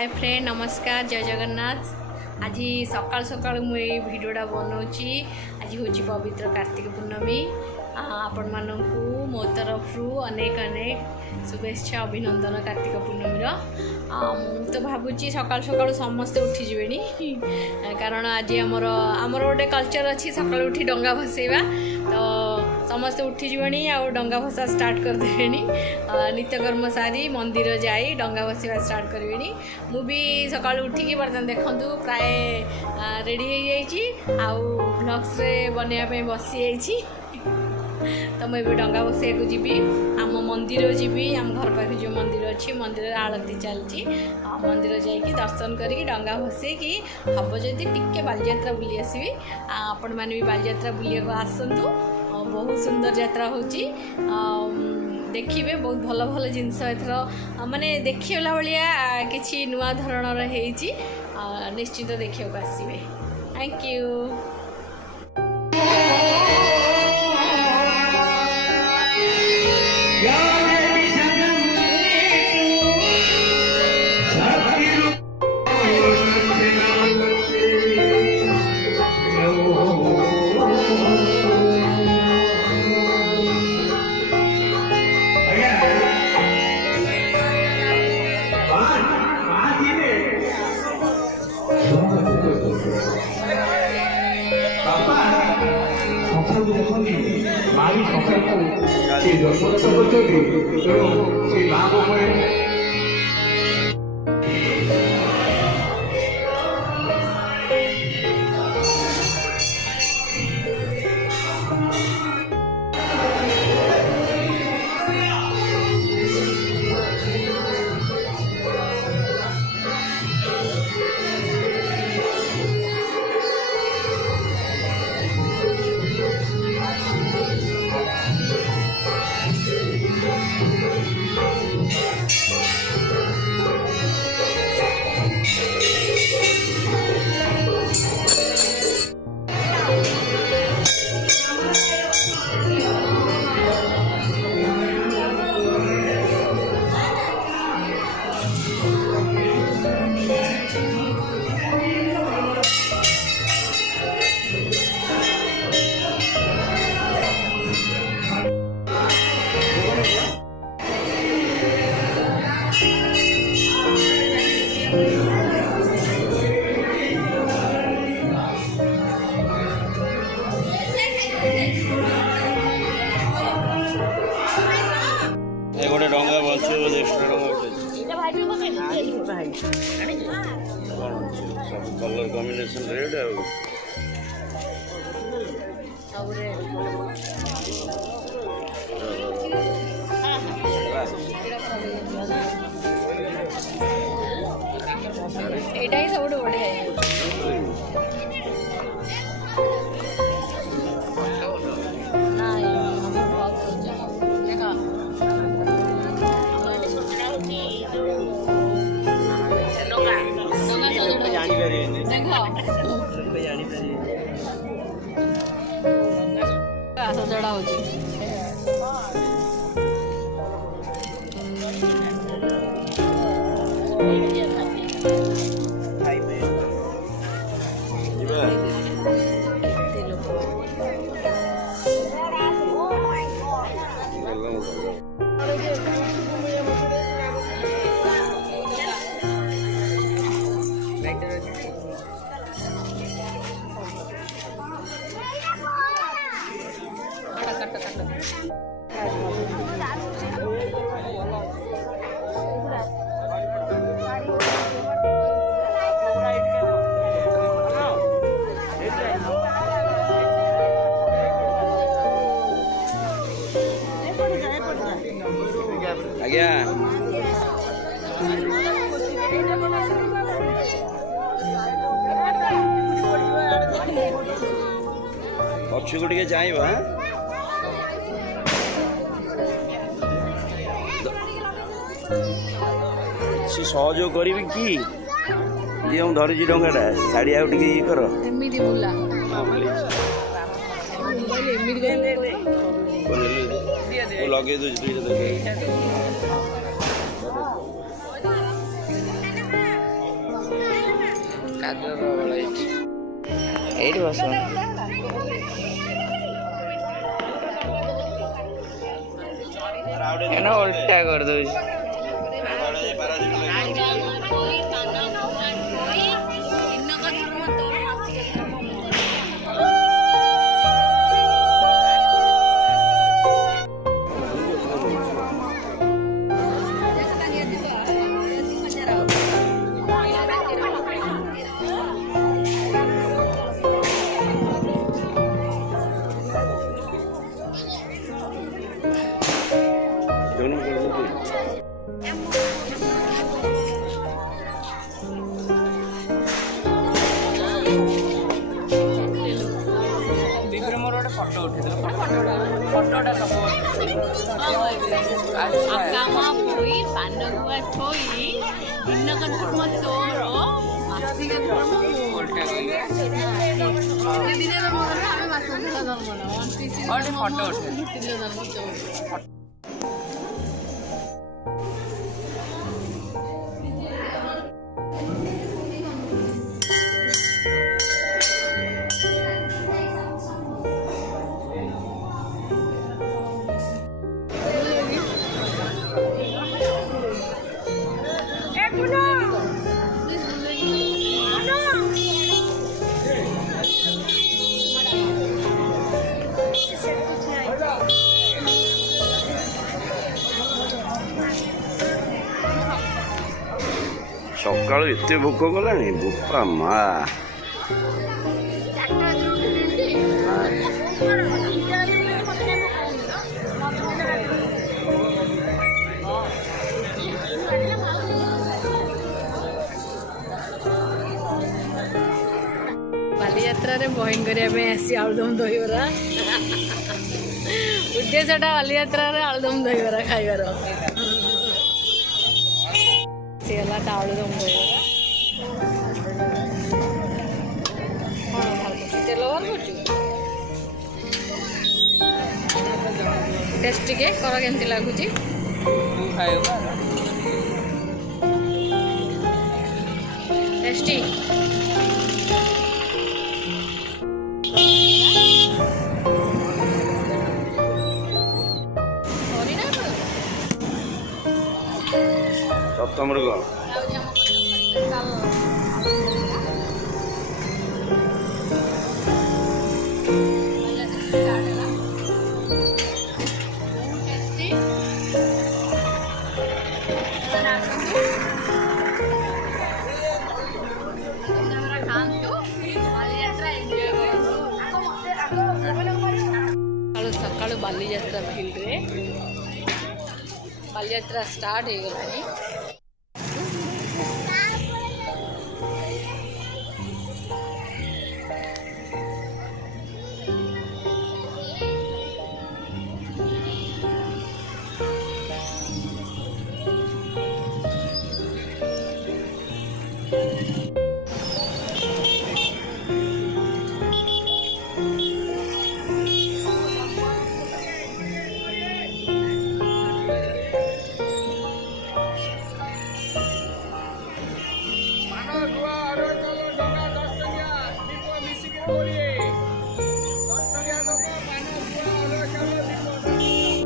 Hi friend नमस्कार जय जगन्नाथ। आज सकाल सकाल मुझे भिडियोटा बनाऊँगी। आज हूँ पवित्र कार्तिक पूर्णमी। आपण मानू मो तरफ अनेक अनेक शुभेच्छा अभिनंदन कार्तिक पूर्णमीर। तो भावुची सकाल सकाल समस्ते उठिजे कारण आज आमर गोटे कल्चर अच्छी सकाल उठी डंगा भसैवा। तो समस्ते उठिजे आ डंगा भसा स्टार्ट करदे। नित्यकर्म सारी मंदिर जाई डंगा भसवा स्टार्ट करें। मु भी सकाल उठिकी बर्तमान देखूँ प्राय रेडी हो ब्लॉग्स बनवाई बसी तो मुझे डंगा बसैया को जीवी आम मंदिर जीवी आम घर पाखे जो मंदिर अच्छी मंदिर आरती चलती मंदिर जाकि दर्शन करी डंगा भसैकी हम जदि टिके बालीजात्रा बुली आसबि आपण मैंने भी बालीजात्रा बुलिया को आसतु। बहुत सुंदर यात्रा होची देखिए बहुत भल भल जिनस एथर माने देखिला भाया किसी नुआ धरणर होती निश्चित देखा आसबे। Thank you. मारी से जन्मदाता से लाभ गोटे डंगा बस कलर कॉम्बिनेशन रेड एटा ही सब बढ़िया सजड़ा हो आज्ञा पक्ष को टे चाहवा सी सहयोग करी कि हम धरी डंगाटा शाढ़ी आउ टे ये कर लगे ଏଇଠି ବସ ଓଲଟା କରିଦଉଛି ଫଟୋ ଉଠେଇଦେଲ ଫଟୋଟା ସବୁ ଆକାମା ପୋଇ ପାନ ଗୁଆ ଥୋଇ ଦିନ କର୍ମ ତୋର ମାସିକ ଧର୍ମ ଓଲଟା କହିଲେ ଦିନେ ଧର୍ମ ଆମେ ମାସ ଧର୍ମ ଗୋଟେ ଫଟୋ ଉଠେଇ ତିନି ଧର୍ମ ତୋର ସକାଳୁ ଏତେ ଭୋକ କଲାଣି ବୋପା ମା ବାଲିଯାତ୍ରାରେ ବହିନ କରିବା ପାଇଁ ଆସି ଆଳୁଦମ ଦହିବରା ଉଦ୍ଦେଶ୍ୟଟା ବାଲିଯାତ୍ରାରେ ଆଳୁଦମ ଦହିବରା ଖାଇବାର ହେଲା ତା ଆଳୁଦମ ଦହିବରା କ'ଣ ଭାବୁଛୁ ତେଲ ବାହାର କରୁଛୁ ଟେଷ୍ଟ ଟିକେ କର କେମିତି ଲାଗୁଛି ଟେଷ୍ଟି ସପ୍ତମୃଗ ସକାଳୁ ବାଲିଯାତ୍ରା ଫିଲ୍ଡରେ ବାଲିଯାତ୍ରା ଷ୍ଟାର୍ଟ ହେଇଗଲାଣି